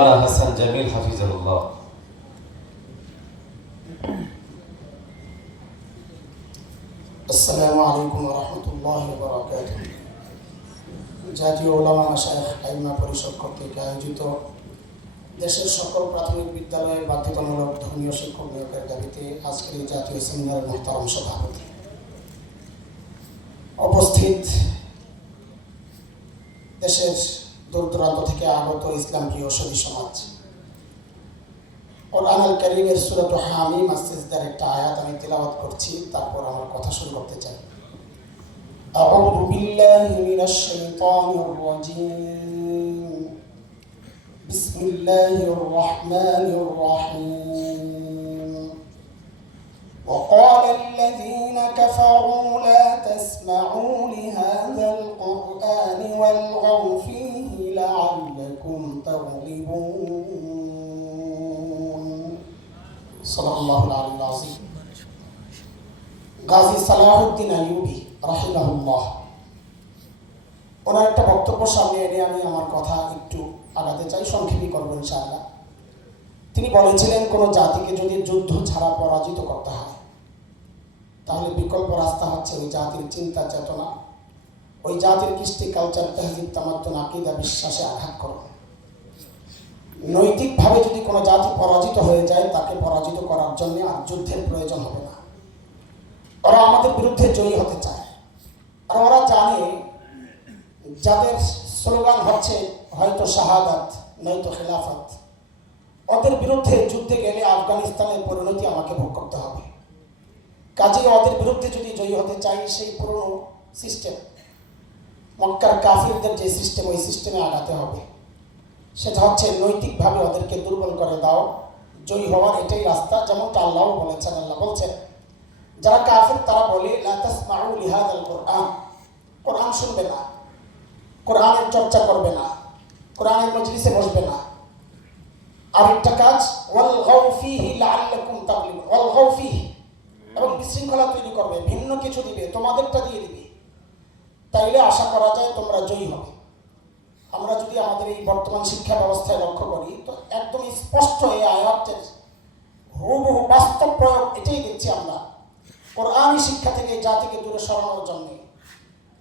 হাসান জামিল হাফিজাহুল্লাহ। আসসালামু আলাইকুম ওয়া রাহমাতুল্লাহি ওয়া বারাকাতুহু। জাতীয় উলামা মাশায়েখ আইম্মা পরিষদ কর্তৃক আয়োজিত দেশের সকল প্রাথমিক বিদ্যালয়ে বাধ্যতামূলক ধর্মীয় শিক্ষক নিয়োগের দাবিতে আজকের এই জাতীয় সেমিনারের মুহতারাম সভাপতি, উপস্থিত দেশের দূর দূরান্ত থেকে আগত ইসলাম প্রিয় সুধী সমাজ, কোরআন আল কারীমের সূরা হামিম আস-সিজদার একটা আয়াত আমি তিলাওয়াত করছি, তারপর আমার কথা শুরু করতে চাই। আউযু বিল্লাহি মিনাশ শাইতানির রাজীম। বিসমিল্লাহির রাহমানির রাহিম। وقال الذين كفروا لا تسمعوا لهذا القرآن والغوا فيه لعلكم تغلبون। সাল্লাল্লাহু আলাইহি ওয়াসাল্লাম। গাজী সালাহুদ্দিন আইয়ুবী রাহিমাহুল্লাহ, ওনার একটা বক্তব্য সামনে এনে আমি আমার কথা একটু আগাতে চাই, সংক্ষেপই করবো ইনশাআল্লাহ। তিনি বলেছিলেন, কোনো জাতিকে যদি যুদ্ধ ছাড়া পরাজিত করতে হয় তাহলে বিকল্প রাস্তা হচ্ছে ওই জাতির চিন্তা চেতনা, ওই জাতির কৃষ্টি, কালচার, তাহজিব, তামাদ্দুন, আকীদা, বিশ্বাসে আঘাত করো। নৈতিকভাবে যদি কোনো জাতি পরাজিত হয়ে যায়, তাকে পরাজিত করার জন্য আর যুদ্ধের প্রয়োজন হবে না। ওরা আমাদের বিরুদ্ধে জয়ী হতে চায়, আর ওরা জানে যাদের স্লোগান হচ্ছে হয়তো শাহাদাত নয়তো খেলাফত, ওদের বিরুদ্ধে যুদ্ধে গেলে আফগানিস্তানের পরিণতি আমাকে ভোগ করতে হবে। কাজেই ওদের বিরুদ্ধে যদি জয়ী হতে চাই, সেই পুরনো সিস্টেম, মক্কার কাফিরদের যে সিস্টেম, ওই সিস্টেমে আগাতে হবে। সেটা হচ্ছে নৈতিকভাবে ওদেরকে দুর্বল করে দাও, জয়ী হওয়ার এটাই রাস্তা। যেমনটা আল্লাহ বলেছেন, আল্লাহ বলছেন যারা কাফির তারা বলে লা তাসমাউ লিহাযাল কুরআন, কোরআন শুনবে না, কোরআনের চর্চা করবে না, কোরআনের মজলিসে বসবে না। আরেকটা কাজ ওয়ালগাউ ফীহি লাআল্লাকুম তাগলিবুন, ওয়ালগাউ ফীহি, এবং বিশৃঙ্খলা তৈরি করবে, ভিন্ন কিছু দিবে, তোমাদেরটা দিয়ে দিবে, তাইলে আশা করা যায় তোমরা জয়ী হবে। আমরা যদি আমাদের এই বর্তমান শিক্ষা ব্যবস্থায় লক্ষ্য করি, তো একদম স্পষ্ট এই আয়াতের হুবহু বাস্তব প্রয়োগ এটাই দেখছি আমরা। কোরআনী শিক্ষা থেকে জাতিকে দূরে সরানোর জন্য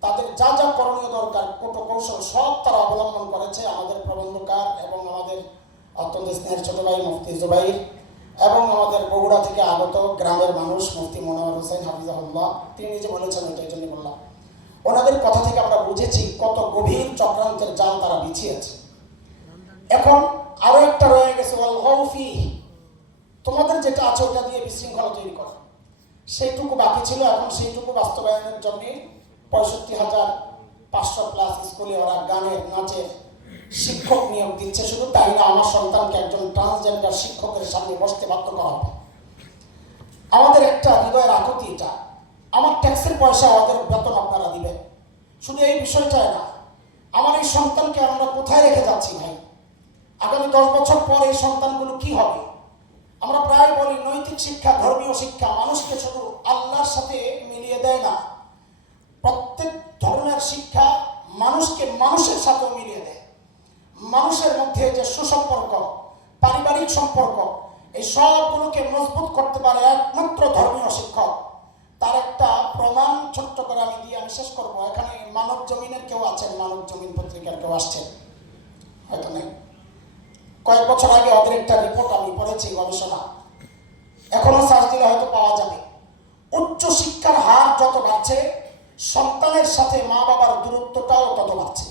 তাদের যা যা করণীয় দরকার, কৌশল সব তারা অবলম্বন করেছে। আমাদের প্রবন্ধকার এবং আমাদের অত্যন্ত স্নেহের ছোট ভাই মুফতি জুবাইর এবং আমাদের বগুড়া থেকে আগত গ্রামের মানুষ মুফতি মনোয়ার হোসেন হাফিজাহুল্লাহ, তিনি নিজে বলেছেন, ওইটাই জন্য বললাম। ওনাদের কথা থেকে আমরা বুঝেছি কত গভীর চক্রান্তের জাল তারা বিছিয়েছে। এখন আরো একটা রয়ে গেছে ওয়ালগাউ ফীহি, তোমাদের যেটা আছে ওটা দিয়ে বিশৃঙ্খলা তৈরি করা, সেইটুকু বাকি ছিল। এখন সেইটুকু বাস্তবায়নের জন্য 65,500+ স্কুলে ওরা গানের, নাচের শিক্ষক নিয়োগ দিচ্ছে। শুধু তাই না, আমার সন্তানকে একজন ট্রান্সজেন্ডার শিক্ষকের সামনে বসতে বাধ্য করা হবে। আমাদের একটা হৃদয়ের আকুতি এটা, আমার ট্যাক্সের পয়সা ওদের বেতন আপনারা দিবেন। শুধু এই বিষয়টাই না, আমার এই সন্তানকে আমরা কোথায় রেখে যাচ্ছি ভাই? আগামী 10 বছর পর এই সন্তানগুলো কি হবে? আমরা প্রায় বলি নৈতিক শিক্ষা, ধর্মীয় শিক্ষা মানুষকে শুধু আল্লাহর সাথে মিলিয়ে দেয় না, প্রত্যেক ধর্মের শিক্ষা মানুষকে মানুষের সাথেও মিলিয়ে দেয়। মানুষের মধ্যে যে সুসম্পর্ক, পারিবারিক সম্পর্ক, এই সবগুলোকে মজবুত করতে পারে একমাত্র ধর্মীয় শিক্ষক। তার একটা প্রমাণ ছোট্ট করে আমি দিয়ে আমি শেষ করবো। এখানে মানব জমিনের কেউ আছেন, মানব জমিন পত্রিকার কেউ আসছেন? হয়তো নেই। কয়েক বছর আগে ওদের একটা রিপোর্ট আমি পড়েছি, গবেষণা, এখনো সার্চ দিলে হয়তো পাওয়া যাবে। উচ্চ শিক্ষার হার যত বাড়ছে, সন্তানের সাথে মা বাবার দূরত্বটাও তত বাড়ছে।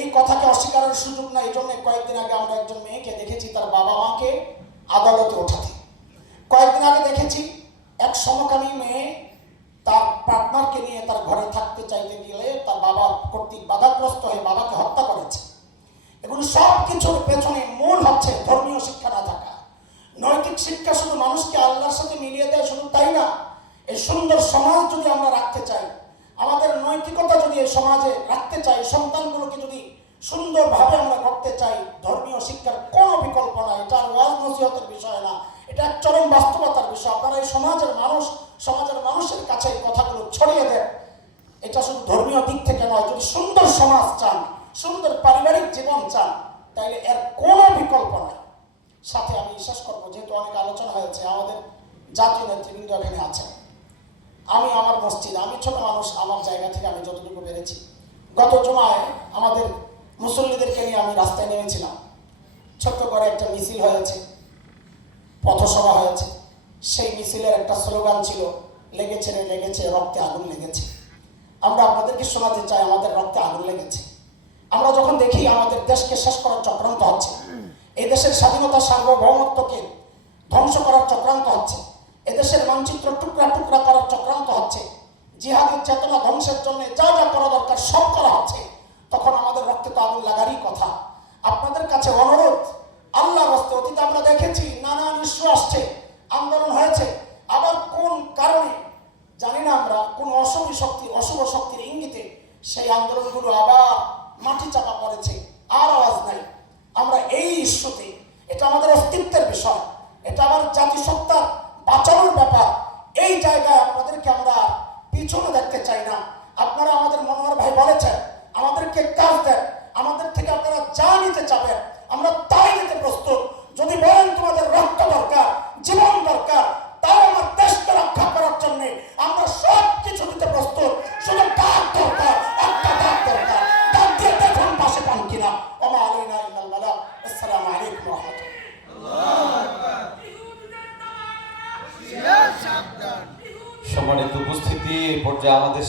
এই কথাকে অস্বীকারের সুযোগ না। এই জন্য কয়েকদিন আগে আমরা একজন মেয়েকে দেখেছি তার বাবা মাকে আদালতে ওঠাতে। কয়েকদিন আগে দেখেছি এক সমকামী মেয়ে তার পার্টনারকে নিয়ে তার ঘরে থাকতে চাইতে গেলে তার বাবা কর্তৃক বাধাগ্রস্ত হয়ে বাবাকে হত্যা করেছে। এগুলো সব কিছুর পেছনে মূল হচ্ছে ধর্মীয় শিক্ষা না থাকা। নৈতিক শিক্ষা শুধু মানুষকে আল্লাহর সাথে মিলিয়ে দেয়, শুধু তাই না, এই সুন্দর সমাজ যদি আমরা রাখতে চাই, আমাদের নৈতিকতা যদি এই সমাজে রাখতে চাই, সন্তানগুলোকে যদি সুন্দরভাবে আমরা করতে চাই, ধর্মীয় শিক্ষার কোনো বিকল্প নাই। এটা আর ওয়াজ নসিহতের বিষয় না, এটা এক চরম বাস্তবতার বিষয়। আপনারা এই সমাজের মানুষের কাছে এই কথাগুলো ছড়িয়ে দেন। এটা শুধু ধর্মীয় দিক থেকে নয়, যদি সুন্দর সমাজ চান, সুন্দর পারিবারিক জীবন চান, তাইলে এর কোনো বিকল্প নাই। সাথে আমি শেষ করবো, যেহেতু অনেক আলোচনা হয়েছে, আমাদের জাতীয় নেতৃবৃন্দ এখানে আছেন। আমি আমার মসজিদ, আমি ছোট মানুষ, আমার জায়গা থেকে আমি যতটুকু পেরেছি, গত জুমায় আমাদের মুসল্লিদেরকে নিয়ে আমি রাস্তায় নেমেছিলাম। ছোট্ট করে একটা মিছিল হয়েছে, পথসভা হয়েছে। সেই মিছিলের একটা স্লোগান ছিল, লেগেছে রে লেগেছে, রক্তে আগুন লেগেছে। আমরা আপনাদেরকে শোনাতে চাই, আমাদের রক্তে আগুন লেগেছে। আমরা যখন দেখি আমাদের দেশকে শেষ করার চক্রান্ত হচ্ছে, এই দেশের স্বাধীনতা সার্বভৌমত্বকে ধ্বংস করার চক্রান্ত হচ্ছে, এদেশের মানচিত্র টুকরা টুকরা করার চক্রান্ত হচ্ছে, জিহাদের চেতনা ধ্বংসের জন্য যা যা করা দরকার সব করা হচ্ছে, তখন আমাদের রক্তে তো আগুন লাগারই কথা। আপনাদের কাছে অনুরোধ, আল্লাহ রাস্তে অতীতে আমরা দেখেছি নানান ইস্যু আসছে, আন্দোলন হয়েছে, আবার কোন কারণে জানি না আমরা, কোন অশুভ শক্তির ইঙ্গিতে সেই আন্দোলনগুলো আবার মাটি চাপা পড়েছে, আর আওয়াজ নাই। আমরা এই ইস্যুতে, এটা আমাদের অস্তিত্বের বিষয়, এটা আমার জাতিসত্তার বাঁচানোর ব্যাপার, এই জায়গায় আপনাদেরকে আমরা পিছনে দেখতে চাই না। আপনারা আমাদের মনোহর ভাই বলেছেন, আমাদেরকে কাজ দেন, আমাদের থেকে আপনারা যা নিতে চাবেন আমরা তাই নিতে প্রস্তুত। যদি বলেন তোমাদের রক্ত দরকার, জীবন দরকার, তাও আমার দেশকে রক্ষা করার জন্য আমরা সব কিছু দিতে প্রস্তুত। শুধু ডাক দরকার, একটা ডাক দরকার, ডাক দিয়ে দেখুন পাশে পান কিনা। ওমা আলাইনা ইল্লাল বালাগ। আসসালামু আলাইকুম ওয়া রাহমাতুল্লাহ। সম্মানিত উপস্থিতি, এই পর্যায়ে আমাদের